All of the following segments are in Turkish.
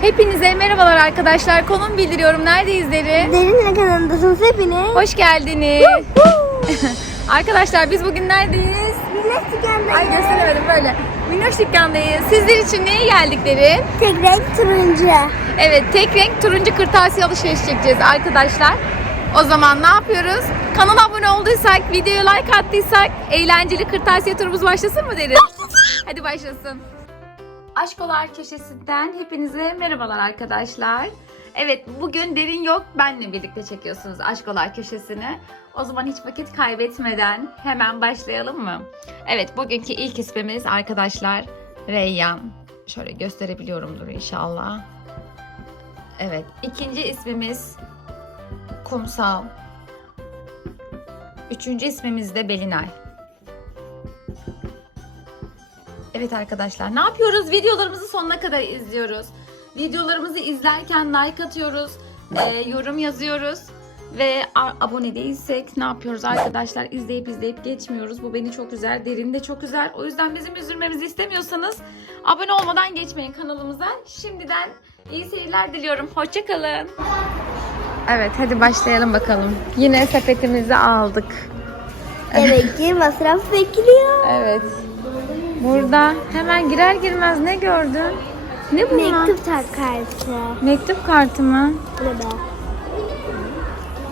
Hepinize merhabalar arkadaşlar. Konum bildiriyorum. Neredeyiz Derin? Derinle kanalındasınız hepiniz. Hoş geldiniz. arkadaşlar biz bugün neredeyiz? Millet dükkandayız. Ay gösteremedim böyle. Minnoş dükkandayız. Sizler için neye geldik Derin? Tek renk turuncu. Evet tek renk turuncu kırtasiye alışveriş çekeceğiz arkadaşlar. O zaman ne yapıyoruz? Kanala abone olduysak, videoya like attıysak eğlenceli kırtasiye turumuz başlasın mı Derin? Hadi başlasın. Aşkolar köşesinden hepinize merhabalar arkadaşlar. Evet bugün Derin yok benle birlikte çekiyorsunuz Aşkolar köşesini. O zaman hiç vakit kaybetmeden hemen başlayalım mı? Evet bugünkü ilk ismimiz arkadaşlar Reyyan. Şöyle gösterebiliyorumdur inşallah. Evet ikinci ismimiz Kumsal. Üçüncü ismimiz de Belinay. Evet arkadaşlar ne yapıyoruz? Videolarımızı sonuna kadar izliyoruz. Videolarımızı izlerken like atıyoruz, e, yorum yazıyoruz ve a- abone değilsek ne yapıyoruz arkadaşlar? İzleyip izleyip geçmiyoruz. Bu beni çok üzer, derin de çok üzer. O yüzden bizim üzülmemizi istemiyorsanız abone olmadan geçmeyin kanalımıza. Şimdiden iyi seyirler diliyorum. Hoşçakalın. Evet hadi başlayalım bakalım. Yine sepetimizi aldık. Demek ki masraf bekliyor. Evet. Burada hemen girer girmez ne gördün? Ne bunlar? Mektup kartı. Mektup kartı mı? Bu ne be?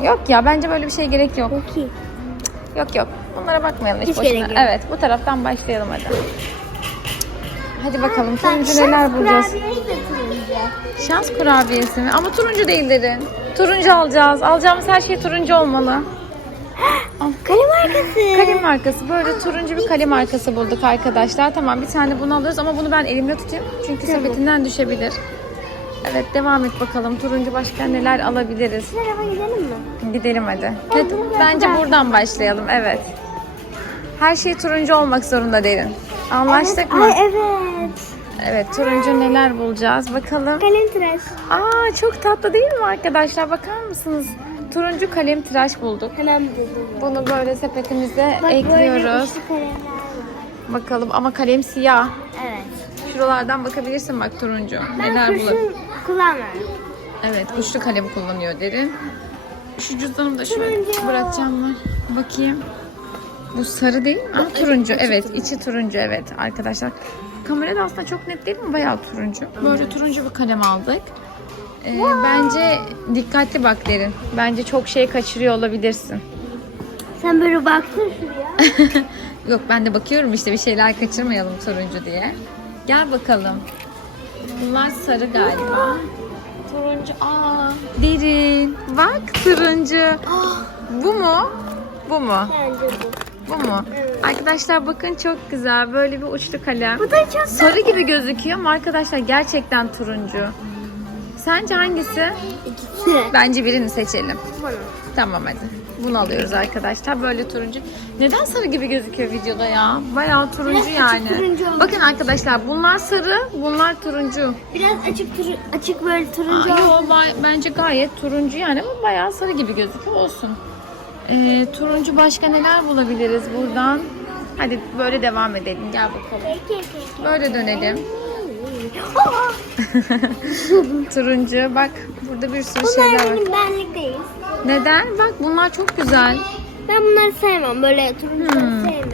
Yok ya bence böyle bir şey gerek yok. İyi. Yok yok. Bunlara bakmayalım hiç, Hiç boşuna. gerek yok. Evet bu taraftan başlayalım hadi. Hadi bakalım Bak, turuncu neler bulacağız. Şans kurabiyesi mi? Ama turuncu değil derin. Turuncu alacağız. Alacağımız her şey turuncu olmalı. Kalem arkası. Kalem markası. Böyle turuncu bir kalem markası bulduk arkadaşlar. Tamam bir tane bunu alıyoruz ama bunu ben elimde tutayım. Çünkü sepetinden düşebilir. Evet devam et bakalım. Turuncu başka neler alabiliriz? Tarafa gidelim mi? Gidelim hadi. Ben Evet, bence ben- buradan başlayalım. Evet. Her şey turuncu olmak zorunda derin. Anlaştık evet. mı? Ay evet. Evet turuncu neler bulacağız bakalım. Kalem tıraş. Aa çok tatlı değil mi arkadaşlar? Bakar mısınız? Turuncu kalem tıraş bulduk. Hemen buldum. Bunu böyle sepetimize Bak böyle ekliyoruz. üçlü kalemler var. Bakalım ama kalem siyah. Evet. Şuralardan bakabilirsin bak turuncu. Ben Neler bulur? kurşun kullanmıyorum. Evet uçlu kalem kullanıyor derin. Şu cüzdanımı da şöyle Turuncu. bırakacağım mı? Bakayım. Bu sarı değil mi? Aa, turuncu. Evet içi turuncu evet arkadaşlar. Kamerada aslında çok net değil mi? Bayağı turuncu. Böyle turuncu bir kalem aldık. Ee, bence dikkatli bak derin. Bence çok şey kaçırıyor olabilirsin. Sen böyle baktın şuraya. Yok ben de bakıyorum işte bir şeyler kaçırmayalım turuncu diye. Gel bakalım. Bunlar sarı galiba. Turuncu. Aa, derin. Bak turuncu. Bu mu? Bu mu? Bence bu. Bu mu? Arkadaşlar bakın çok güzel. Böyle bir uçlu kalem. Bu da çok Sarı gibi gözüküyor ama arkadaşlar gerçekten turuncu. Sence hangisi? İkisi. Bence birini seçelim. Bunu. Tamam hadi. Bunu alıyoruz arkadaşlar. Böyle turuncu. Neden sarı gibi gözüküyor videoda ya? Bayağı turuncu Biraz yani. turuncu olmuş. Bakın arkadaşlar bunlar sarı, bunlar turuncu. Biraz açık turu, açık böyle turuncu. Aa, yo, bence gayet turuncu yani ama bayağı sarı gibi gözüküyor olsun. Ee, turuncu başka neler bulabiliriz buradan? Hadi böyle devam edelim. Gel bakalım. Böyle dönelim. Turuncu bak burada bir sürü Bunlar şeyler var. benim benlik değil. Neden? Bak bunlar çok güzel. Ben bunları sevmem. Böyle turuncu Hmm. sevmem.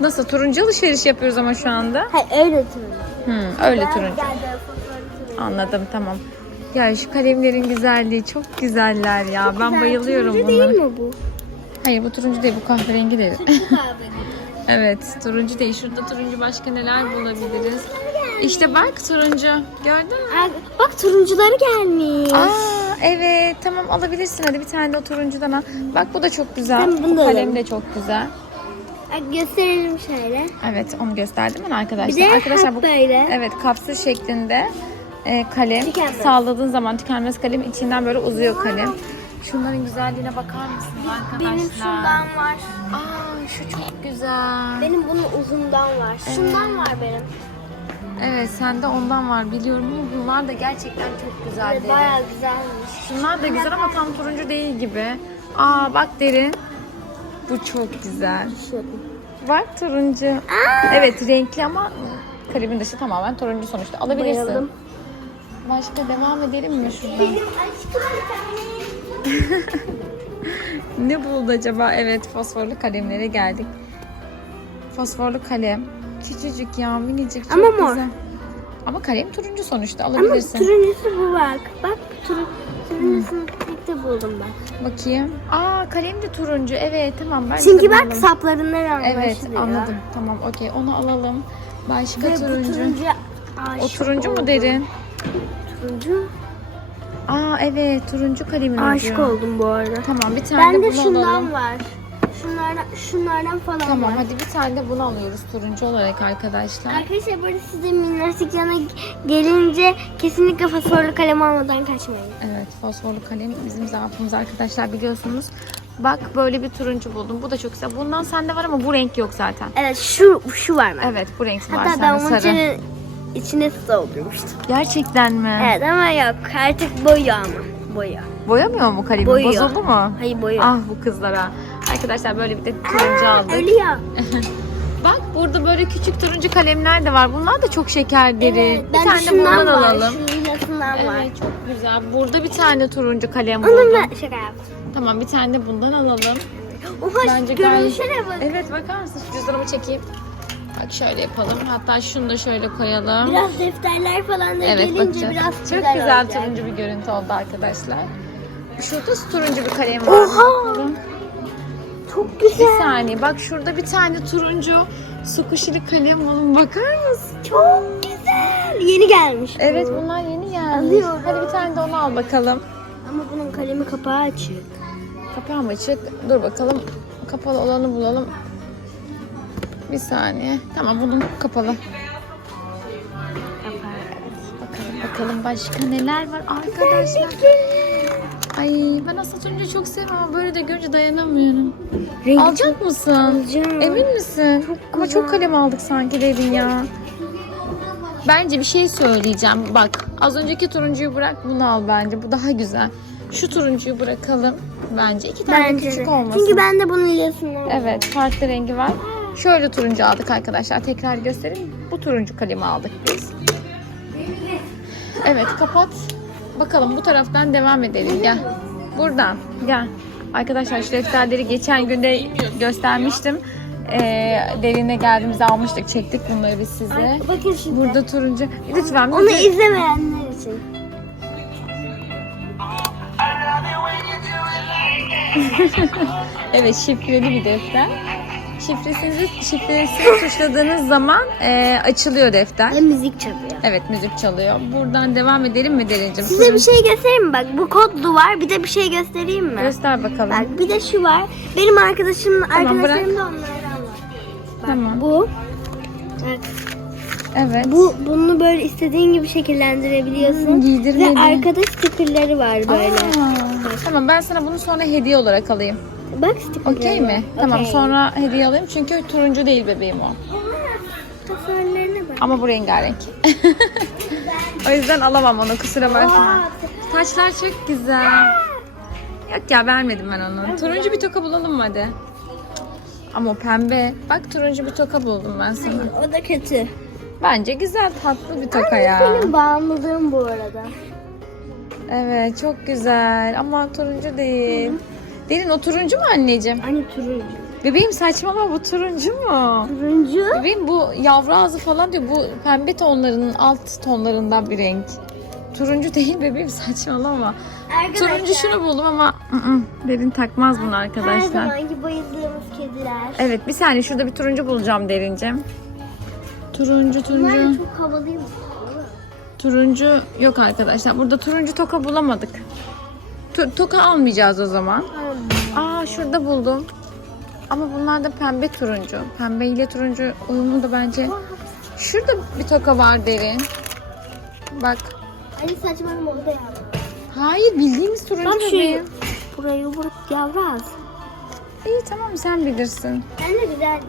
Nasıl turuncu alışveriş yapıyoruz ama şu anda? Hayır öyle turuncu. Hmm, öyle turuncu. Gel, gel, fotoğrafı turuncu. Anladım tamam. Ya şu kalemlerin güzelliği çok güzeller ya. ben Güzel. bayılıyorum turuncu bunlara. değil mi bu? Hayır bu turuncu değil bu kahverengi değil. Bu evet turuncu değil. Şurada turuncu başka neler bulabiliriz? İşte bak turuncu. Gördün mü? Aa, Bak turuncuları gelmiş. Aa evet tamam alabilirsin hadi bir tane de o turuncudan al. Bak bu da çok güzel. Bunu Bu kalem de çok güzel. Gösterelim şöyle. Evet onu gösterdim ben arkadaşlar. Bir de arkadaşlar hap böyle. Evet kapsül şeklinde e, kalem. Tükenmez. Sağladığın zaman tükenmez kalem içinden böyle uzuyor kalem. Şunların güzelliğine bakar mısınız arkadaşlar? Benim şundan var. Aa şu çok güzel. Benim bunun uzundan var. Şundan var benim. Evet sende ondan var biliyorum ama bunlar da gerçekten çok güzel Ve derin. Bayağı güzelmiş. Şunlar da güzel ama tam turuncu değil gibi. Aa bak derin. Bu çok güzel. Bak turuncu. Evet renkli ama kalemin dışı tamamen turuncu sonuçta. Alabilirsin. Bayıldım. Başka devam edelim mi şuradan? Benim aşkım. Ne buldu acaba? Evet fosforlu kalemlere geldik. Fosforlu kalem. Küçücük ya minicik çok Ama mor. güzel. Ama kalem turuncu sonuçta Ama alabilirsin. turuncusu bu bak. Bak turun, turuncusunu de buldum ben. Bakayım. Aa kalem de turuncu. Evet tamam ben Çünkü bak saplarından anlaşılıyor. Evet anladım. Tamam okey onu alalım. Başka Ve turuncu. turuncu O turuncu mu oldum. derin? Turuncu. Aa evet turuncu kalemin Aşık ucu. oldum bu arada. Tamam bir tane Bende de bunu şundan alalım. var. Şunlardan, şunlardan falan Tamam var. hadi bir tane de bunu alıyoruz turuncu olarak arkadaşlar. Arkadaşlar böyle size minnacık yana gelince kesinlikle fosforlu kalem almadan kaçmayın. Evet fosforlu kalem bizim zaafımız arkadaşlar biliyorsunuz. Bak böyle bir turuncu buldum. Bu da çok güzel. Bundan sende var ama bu renk yok zaten. Evet şu şu var bende. Evet bu renk var Hatta ben sende onun sarı. içine, içine su doldurmuştum. Gerçekten mi? Evet ama yok artık boyu ama. Boyu. Boyamıyor mu kalemi? Boyuyor. Bozuldu mu? Hayır boyu. Ah bu kızlara. Arkadaşlar böyle bir de turuncu aldık. Ölüyor. Bak burada böyle küçük turuncu kalemler de var. Bunlar da çok şekerleri. Evet, bir tane de şundan bundan var, alalım. Şunun yasından var. Evet çok güzel. Burada bir tane turuncu kalem buldum. Onunla şaka yaptım. Tamam bir tane de bundan alalım. Oha Bence görünüşüne bak. Evet bakar mısın? Şu cüzdanımı çekeyim. Bak şöyle yapalım. Hatta şunu da şöyle koyalım. Biraz defterler falan da evet gelince bakacağız. biraz Çok güzel, güzel olacak. turuncu bir görüntü oldu arkadaşlar. Şurada turuncu bir kalem var. Oha! Çok Bir güzel. saniye. Bak şurada bir tane turuncu su kuşili kalem var. Bakar mısın? Çok güzel. Yeni gelmiş. bu. Evet bunlar yeni gelmiş. Alıyorum. Hadi bir tane de onu al bakalım. Ama bunun kalemi kapağı açık. Kapağı mı açık? Dur bakalım. Kapalı olanı bulalım. Bir saniye. Tamam bunun kapalı. Bakalım bakalım başka neler var arkadaşlar. Ay ben turuncu çok seviyorum ama böyle de görünce dayanamıyorum. Rengi Alacak mısın? Alacağım. Emin misin? ama çok kalem aldık sanki dedin ya. Bence bir şey söyleyeceğim. Bak az önceki turuncuyu bırak bunu al bence. Bu daha güzel. Şu turuncuyu bırakalım bence. iki tane Bence küçük de. olmasın. Çünkü ben de bunun ilasından Evet farklı rengi var. Şöyle turuncu aldık arkadaşlar. Tekrar göstereyim. Bu turuncu kalemi aldık biz. Evet kapat. Bakalım bu taraftan devam edelim. Gel. Buradan. Gel. Arkadaşlar şu defterleri geçen günde göstermiştim. Ee, derine geldiğimizde almıştık. Çektik bunları biz size. Ay, Bakın şimdi. Burada turuncu. Lütfen. Onu bizi- izlemeyenler için. Evet şifreli bir defter. Şifresinizi, şifresini tuşladığınız zaman e, açılıyor defter. Ve müzik çalıyor. Evet müzik çalıyor. Buradan devam edelim mi Derincim? Size bir şey göstereyim mi? Bak bu kodlu var. Bir de bir şey göstereyim mi? Göster bakalım. Bak bir de şu var. Benim arkadaşımın Tamam, arkadaşlarım da onlardan var. Bak, Tamam. Bu. Bak, Evet. bu bunu böyle istediğin gibi şekillendirebiliyorsun. Hmm, giydirmeli. Ve arkada stickerları var böyle. Aa, tamam ben sana bunu sonra hediye olarak alayım. Bak stickerları. Okey mi? Tamam Okey. sonra hediye alayım çünkü turuncu değil bebeğim o. Tasarlarına bak. Ama bu rengarenk. o yüzden alamam onu kusura bakma. Taçlar çok güzel. Yok ya vermedim ben onu. Turuncu bir toka bulalım mı hadi? Ama o pembe. Bak turuncu bir toka buldum ben sana. o da kötü. Bence güzel tatlı bir toka ya. Benim bağımlılığım bu arada. Evet çok güzel ama turuncu değil. Derin o turuncu mu anneciğim? Hani turuncu. Bebeğim saçmalama bu turuncu mu? Turuncu. Bebeğim bu yavru ağzı falan diyor. Bu pembe tonlarının alt tonlarından bir renk. Turuncu değil bebeğim saçmalama. Arkadaşlar. Turuncu şunu buldum ama ı -ı, derin takmaz bunu Her arkadaşlar. zamanki bayıldığımız kediler. Evet bir saniye şurada bir turuncu bulacağım derincim. Turuncu turuncu. da çok havalıymış. Turuncu yok arkadaşlar. Burada turuncu toka bulamadık. Tu- toka almayacağız o zaman. Aa şurada buldum. Ama bunlar da pembe turuncu. Pembe ile turuncu uyumu da bence. Şurada bir toka var derin. Bak. Ali saçmalama o da yavru. Hayır bildiğimiz turuncu Bak şu bebeğim. burayı yumruk yavru az. İyi tamam sen bilirsin. Ben de güzel.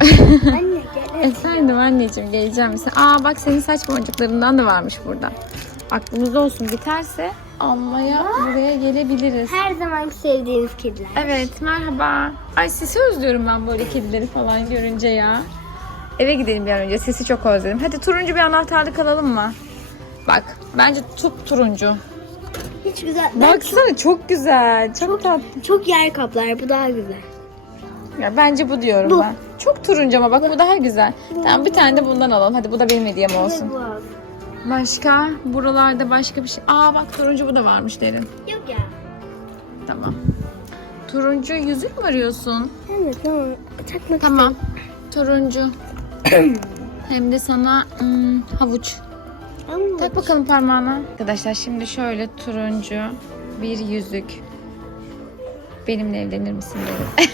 Anne gel. Efendim anneciğim geleceğim. Sen- Aa bak senin saç boncuklarından da varmış burada. Aklımızda olsun biterse almaya buraya gelebiliriz. Her zamanki sevdiğiniz kediler. Evet merhaba. Ay sesi özlüyorum ben böyle kedileri falan görünce ya. Eve gidelim bir an önce. Sesi çok özledim. Hadi turuncu bir anahtarlık alalım mı? Bak bence çok turuncu. Hiç güzel. Ben Baksana çok güzel. Çok, tatlı. çok yer kaplar. Bu daha güzel. Ya bence bu diyorum Bu. ben. Çok turuncu ama bak bu daha güzel. Tamam bir tane de bundan alalım. Hadi bu da benim hediyem olsun. Bu al. Başka buralarda başka bir şey. Aa bak turuncu bu da varmış derin. Yok ya. Tamam. Turuncu yüzük mü arıyorsun? Evet tamam. Takmak Tamam. Turuncu. Hem de sana hmm, havuç. Ama Tak bakalım parmağına. Arkadaşlar şimdi şöyle turuncu bir yüzük. Benimle evlenir misin dedim.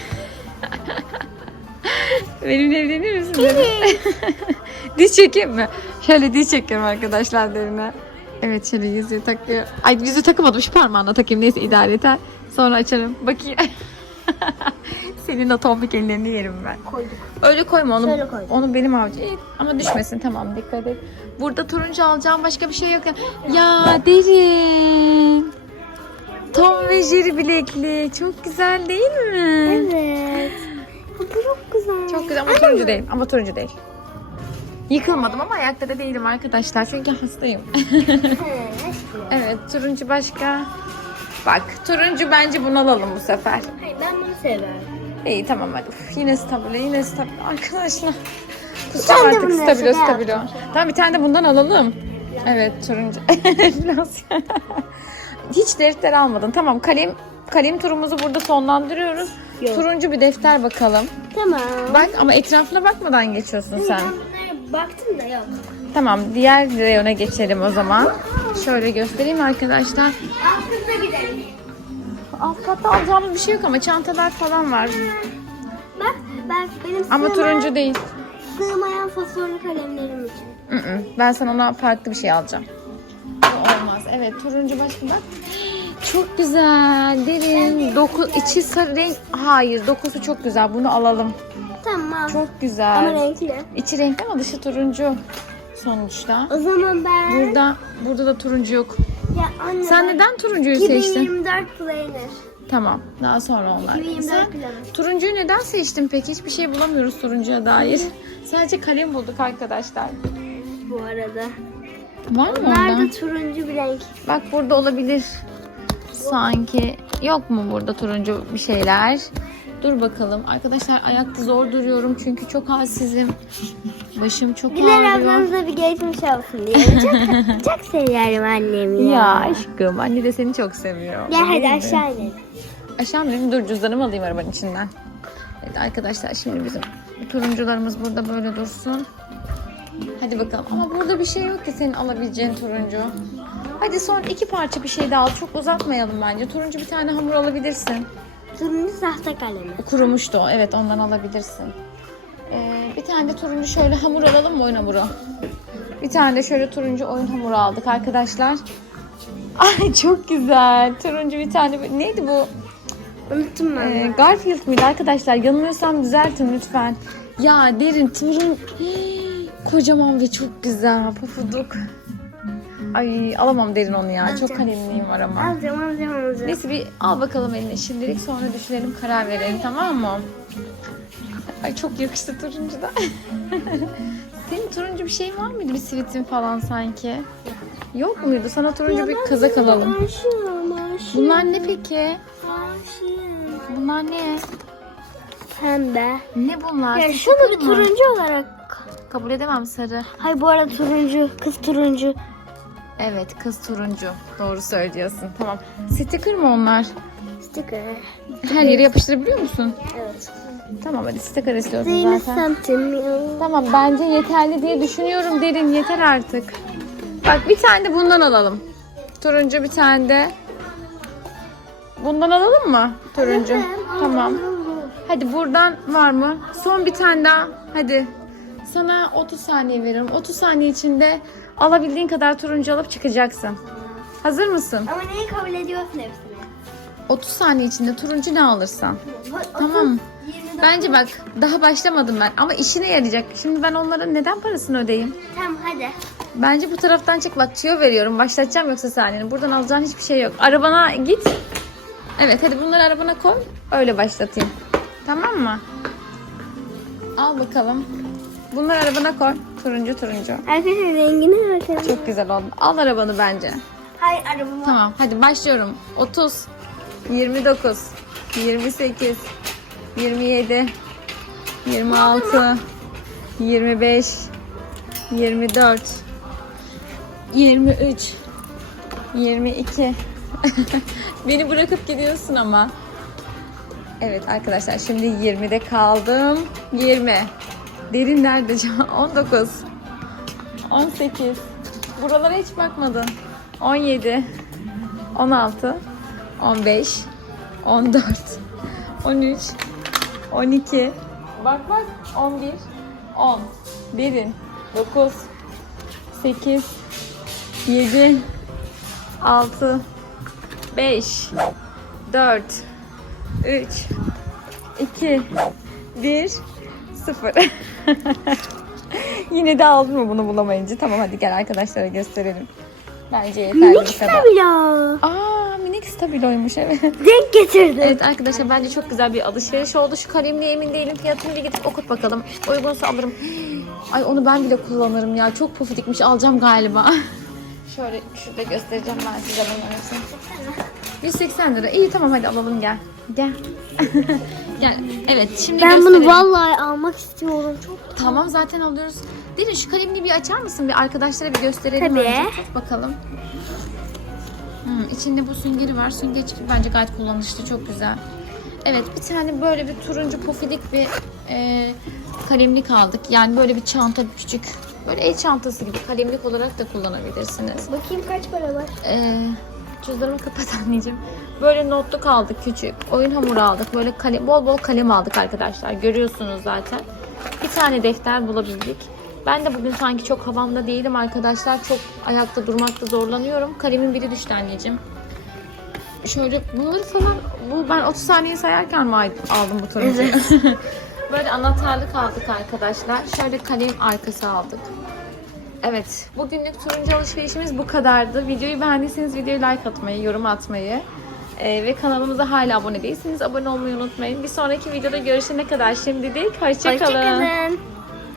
Benimle evlenir misin dedim. diz çekeyim mi? Şöyle diz çekiyorum arkadaşlar derine. Evet şöyle yüzüğü takıyor. Ay yüzüğü takamadım şu parmağına takayım neyse idare yeter. Sonra açarım. Bakayım. Senin o tombik ellerini yerim ben. koyduk. Öyle koyma onu. Şöyle koy. Onu benim avcı. İyi, Ama düşmesin tamam dikkat et. Burada turuncu alacağım başka bir şey yok ya. Ya derin. Tom ve Jerry bilekli. Çok güzel değil mi? Evet. Bu çok güzel. Çok güzel ama turuncu değil. Ama turuncu değil. Yıkılmadım ama ayakta da değilim arkadaşlar. Çünkü hastayım. Evet turuncu başka. Bak turuncu bence bunu alalım bu sefer. Hayır ben bunu severim. İyi tamam hadi. Uf, yine stabilo yine stabilo. Arkadaşlar. Kusacağım artık stabilo stabilo. Tamam bir tane de bundan alalım. Evet turuncu. Biraz. Hiç defter almadın. Tamam kalem kalem turumuzu burada sonlandırıyoruz. Yok. Turuncu bir defter bakalım. Tamam. Bak ama etrafına bakmadan geçiyorsun sen. Ben baktım da yok. Tamam diğer reyona geçelim o zaman. Şöyle göstereyim arkadaşlar. Altında gidelim. Alt katta alacağımız bir şey yok ama çantalar falan var. Bak bak benim Ama sığmayan, turuncu değil. sığmayan fosforlu kalemlerim için. Mm-mm. Ben sana ona farklı bir şey alacağım. Bu olmaz. Evet turuncu başka bak. Çok güzel. Derin. Doku, içi sarı renk. Hayır dokusu çok güzel. Bunu alalım. Tamam. Çok Ama güzel. renkli. İçi renkli ama dışı turuncu. Sonuçta. O zaman ben... Burada burada da turuncu yok. Ya anne Sen ben neden turuncuyu seçtin? 2024 planner. Tamam. Daha sonra onlar. 2024 Sen planner. turuncuyu neden seçtin peki? Hiçbir şey bulamıyoruz turuncuya dair. Sadece kalem bulduk arkadaşlar. Bu arada. Var mı orada? da turuncu bir renk. Bak burada olabilir. Sanki yok mu burada turuncu bir şeyler? Dur bakalım. Arkadaşlar ayakta zor duruyorum çünkü çok halsizim. Başım çok Güler ağrıyor. ablanıza bir geçmiş olsun diye. Çok, çok seviyorum annem ya. Ya aşkım anne de seni çok seviyor. Gel hadi aşağı inelim. Aşağı mı ineyim? Dur cüzdanımı alayım arabanın içinden. Evet arkadaşlar şimdi bizim turuncularımız burada böyle dursun. Hadi bakalım. Ama burada bir şey yok ki senin alabileceğin turuncu. Hadi son iki parça bir şey daha al. Çok uzatmayalım bence. Turuncu bir tane hamur alabilirsin. Turuncu sahte kalemi. Kurumuştu o. Evet ondan alabilirsin. Ee, bir tane de turuncu şöyle hamur alalım mı oyun hamuru? Bir tane de şöyle turuncu oyun hamuru aldık arkadaşlar. Ay çok güzel. Turuncu bir tane. Neydi bu? Unuttum ben. Ee, Garfield mıydı arkadaşlar? Yanılıyorsam düzeltin lütfen. Ya derin turun Hii, kocaman ve çok güzel pufuduk. Ay alamam derin onu ya. Çok Alacağım. kalemliğim var ama. Alacağım alacağım alacağım. Neyse bir al bakalım eline şimdilik sonra düşünelim karar verelim tamam mı? Ay çok yakıştı turuncu da. Senin turuncu bir şeyin var mıydı? Bir sivitin falan sanki. Yok muydu? Sana turuncu bir kazak alalım. Bunlar ne peki? Bunlar ne? Pembe. Ne bunlar? Ya şunu bir turuncu olarak. Kabul edemem sarı. Hay bu arada turuncu. Kız turuncu. Evet kız turuncu. Doğru söylüyorsun. Tamam. Sticker mı onlar? Sticker. Her yere yapıştırabiliyor musun? Evet. Tamam hadi sticker istiyorsun zaten. Tamam bence yeterli diye düşünüyorum derin yeter artık. Bak bir tane de bundan alalım. Turuncu bir tane de. Bundan alalım mı? Turuncu. Tamam. Hadi buradan var mı? Son bir tane daha. Hadi. Sana 30 saniye veriyorum. 30 saniye içinde alabildiğin kadar turuncu alıp çıkacaksın. Hazır mısın? Ama neyi kabul ediyorsun hepsini? 30 saniye içinde turuncu ne alırsan. Tamam mı? 24. Bence bak daha başlamadım ben ama işine yarayacak. Şimdi ben onların neden parasını ödeyeyim? Tamam hadi. Bence bu taraftan çık bak tüyo veriyorum. Başlatacağım yoksa saniyeni. Buradan alacağın hiçbir şey yok. Arabana git. Evet hadi bunları arabana koy. Öyle başlatayım. Tamam mı? Al bakalım. Bunları arabana koy. Turuncu turuncu. Arkadaşlar rengine bakın. Çok güzel oldu. Al arabanı bence. Hayır arabama. Tamam hadi başlıyorum. 30, 29, 28, 27, 26, 25, 24, 23, 22. Beni bırakıp gidiyorsun ama. Evet arkadaşlar şimdi 20'de kaldım. 20. Derin nerede? can? 19. 18. Buralara hiç bakmadın. 17. 16. 15. 14. 13. 12. Bak bak. 11. 10. Derin. 9. 8. 7. 6. 5. 4. 3. 2. 1. 0. Yine de aldın mı bunu bulamayınca? Tamam hadi gel arkadaşlara gösterelim. Bence yeterli Minik bu kadar. stabilo. Aa minik stabiloymuş evet. Renk getirdim. Evet arkadaşlar bence çok güzel bir alışveriş oldu. Şu kalemle emin değilim. Fiyatını bir gidip okut bakalım. Uygunsa alırım. Ay onu ben bile kullanırım ya. Çok pofidikmiş. Alacağım galiba. Şöyle şurada göstereceğim ben size bunları. 180 lira. İyi tamam hadi alalım gel. Gel. gel. Evet şimdi Ben bunu gösterelim. vallahi almak istiyorum. Çok Tamam zaten alıyoruz. Derin şu kalemini bir açar mısın? Bir arkadaşlara bir gösterelim Tabii. önce. Tut bakalım. Hmm, içinde bu süngeri var. Süngeç bence gayet kullanışlı. Çok güzel. Evet bir tane böyle bir turuncu pofidik bir e, kalemlik aldık. Yani böyle bir çanta küçük. Böyle el çantası gibi kalemlik olarak da kullanabilirsiniz. Bakayım kaç para var. Ee, cüzdanımı kapat anneciğim. Böyle notluk aldık küçük. Oyun hamuru aldık. Böyle kalem, bol bol kalem aldık arkadaşlar. Görüyorsunuz zaten. Bir tane defter bulabildik. Ben de bugün sanki çok havamda değilim arkadaşlar. Çok ayakta durmakta zorlanıyorum. Kalemin biri düştü anneciğim. Şöyle bunları falan bu ben 30 saniye sayarken mi aldım bu turuncuyu? Böyle anahtarlık aldık arkadaşlar. Şöyle kalem arkası aldık. Evet, bugünlük turuncu alışverişimiz bu kadardı. Videoyu beğendiyseniz videoyu like atmayı, yorum atmayı e, ve kanalımıza hala abone değilseniz abone olmayı unutmayın. Bir sonraki videoda görüşene kadar şimdilik hoşçakalın. Hoşçakalın.